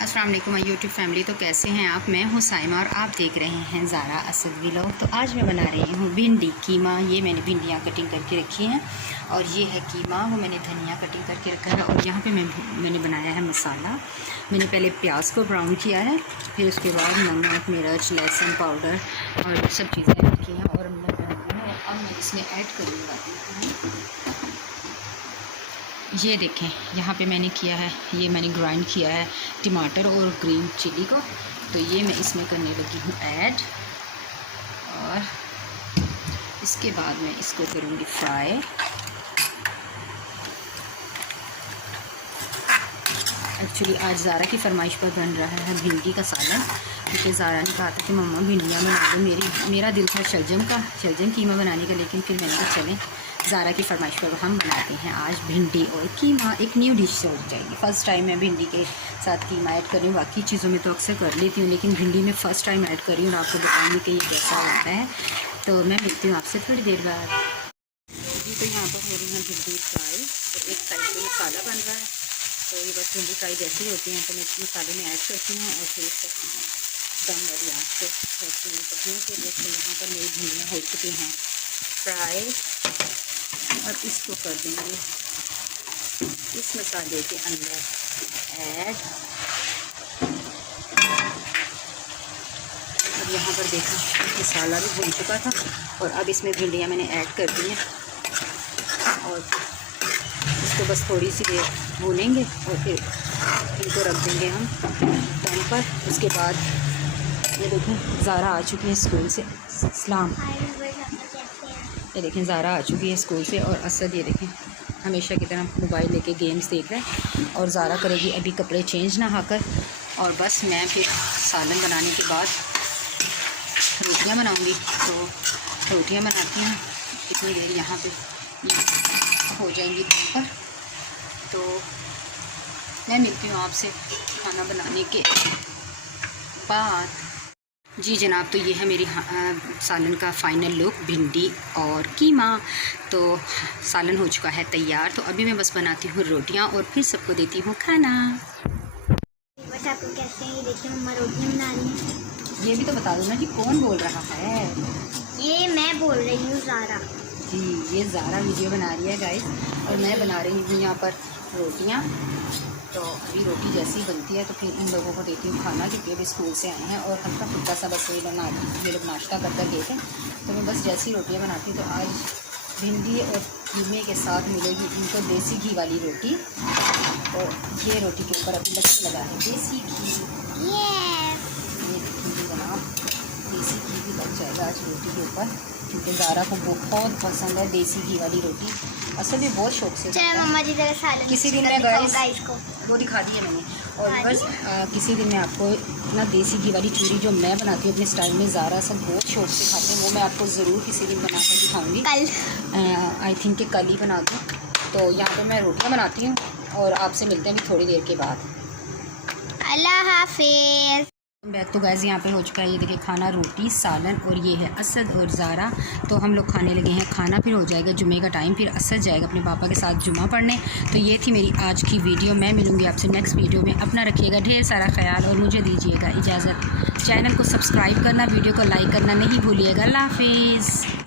अस्सलाम वालेकुम YouTube family. तो कैसे हैं आप? मैं हूं साइमा और आप देख रहे हैं ज़ारा असद व्लॉग। तो आज मैं बना रही हूं भिंडी कीमा। ये मैंने भिंडियाँ कटिंग करके रखी हैं और ये है कीमा, वो मैंने धनिया कटिंग करके रखा है। और यहाँ पे मैंने बनाया है मसाला। मैंने पहले प्याज को ब्राउन किया है, फिर उसके बाद नमक, मिर्च, लहसुन पाउडर और सब चीज़ें ऐड की हैं और मैं बनाई हूँ। अब मैं इसमें ऐड करूँगा, ये देखें यहाँ पे मैंने किया है, ये मैंने ग्राइंड किया है टमाटर और ग्रीन चिली को। तो ये मैं इसमें करने लगी हूँ ऐड और इसके बाद मैं इसको करूँगी फ्राई। एक्चुअली आज ज़ारा की फरमाइश पर बन रहा है भिंडी का सालन, क्योंकि ज़ारा ने कहा था कि मम्मा भिंडियाँ बना दो। मेरा दिल था शलजम कीमा बनाने का, लेकिन फिर मैंने कहा चलें ज़ारा की फरमाइश पर हम बनाते हैं आज भिंडी और कीमा। एक न्यू डिश हो जाएगी। फ़र्स्ट टाइम मैं भिंडी के साथ कीमा ऐड कर रही हूँ। बाकी चीज़ों में तो अक्सर कर लेती हूँ, लेकिन भिंडी में फ़र्स्ट टाइम ऐड कर रही हूँ और आपको बताऊँगी कि ये कैसा होता है। तो मैं मिलती हूँ आपसे थोड़ी देर बाद। जी, तो यहाँ पर हो रही है भिंडी फ्राई और एक साइड पर मसाला बन रहा है। तो ये बस भिंडी फ्राई जैसी होती हैं तो मैं इस मसाले में ऐड करती हूँ और फिर इसको दम वाली आँच पे रखती हूँ पकने के लिए। तो यहाँ पर मेरी भिंडियाँ हो चुकी हैं फ्राई और इसको कर देंगे इस मसाले के अंदर ऐड। और यहाँ पर देखा मसाला भी भून चुका था और अब इसमें भिंडियाँ मैंने ऐड कर दी हैं और इसको बस थोड़ी सी देर भूनेंगे और फिर इनको रख देंगे हम पैन पर। उसके बाद ये देखें ज़ारा आ चुकी है स्कूल से। सलाम। ये देखें ज़ारा आ चुकी है स्कूल से और असद ये देखें हमेशा की तरह मोबाइल लेके गेम्स देख रहा है। और ज़ारा करेगी अभी कपड़े चेंज नहाकर और बस मैं फिर सालन बनाने के बाद रोटियां बनाऊंगी। तो रोटियां बनाती हैं कितनी देर यहाँ पे हो जाएंगी दिन पर। तो मैं मिलती हूँ आपसे खाना बनाने के बाद। जी जनाब, तो ये है मेरी सालन का फ़ाइनल लुक भिंडी और कीमा। तो सालन हो चुका है तैयार। तो अभी मैं बस बनाती हूँ रोटियाँ और फिर सबको देती हूँ खाना। बस आपको कैसे हैं? ये देखिए मम्मा रोटियाँ बना रही हैं। ये भी तो बता दो ना जी कौन बोल रहा है? ये मैं बोल रही हूँ ज़ारा। जी, ये ज़ारा वीडियो बना रही है गाइस और मैं बना रही हूँ यहाँ पर रोटियाँ। तो अभी रोटी जैसी बनती है तो फिर इन लोगों को देती हूँ खाना, क्योंकि अभी स्कूल से आए हैं और हल्का फुल्का सा बस ये लोग नाश्ता कर गए थे। तो मैं बस जैसी रोटियाँ बनाती हूँ। तो आज भिंडी और कीमे के साथ मिलेगी इनको देसी घी वाली रोटी। तो ये रोटी के ऊपर अभी लगने लगा है देसी घी। ये देखिए जनाब, देसी घी भी लग जाएगा आज रोटी के ऊपर, क्योंकि ज़ारा को बहुत पसंद है देसी घी वाली रोटी। असल में बहुत शौक से मम्मा जी जरा सालन किसी दिन मैं गाइस इसको वो दिखा दी है मैंने। और बस किसी दिन मैं आपको ना देसी घी वाली चूरी जो मैं बनाती हूँ अपने स्टाइल में, ज़ारा सब बहुत शौक से खाते हैं, वो मैं आपको ज़रूर किसी दिन बना कर दिखाऊँगी। कल आई थिंक कि कल ही बना दूँ। तो यहाँ पर मैं रोटियाँ बनाती हूँ और आपसे मिलते हैं अभी थोड़ी देर के बाद। अल्लाह हाफिज़। बैग तो गैस यहाँ पे हो चुका है। ये देखिए खाना, रोटी, सालन और ये है असद और ज़ारा। तो हम लोग खाने लगे हैं खाना। फिर हो जाएगा जुमे का टाइम, फिर असद जाएगा अपने पापा के साथ जुमा पढ़ने। तो ये थी मेरी आज की वीडियो। मैं मिलूँगी आपसे नेक्स्ट वीडियो में। अपना रखिएगा ढेर सारा ख्याल और मुझे दीजिएगा इजाज़त। चैनल को सब्सक्राइब करना, वीडियो को लाइक करना नहीं भूलिएगा। अल्लाह हाफिज़।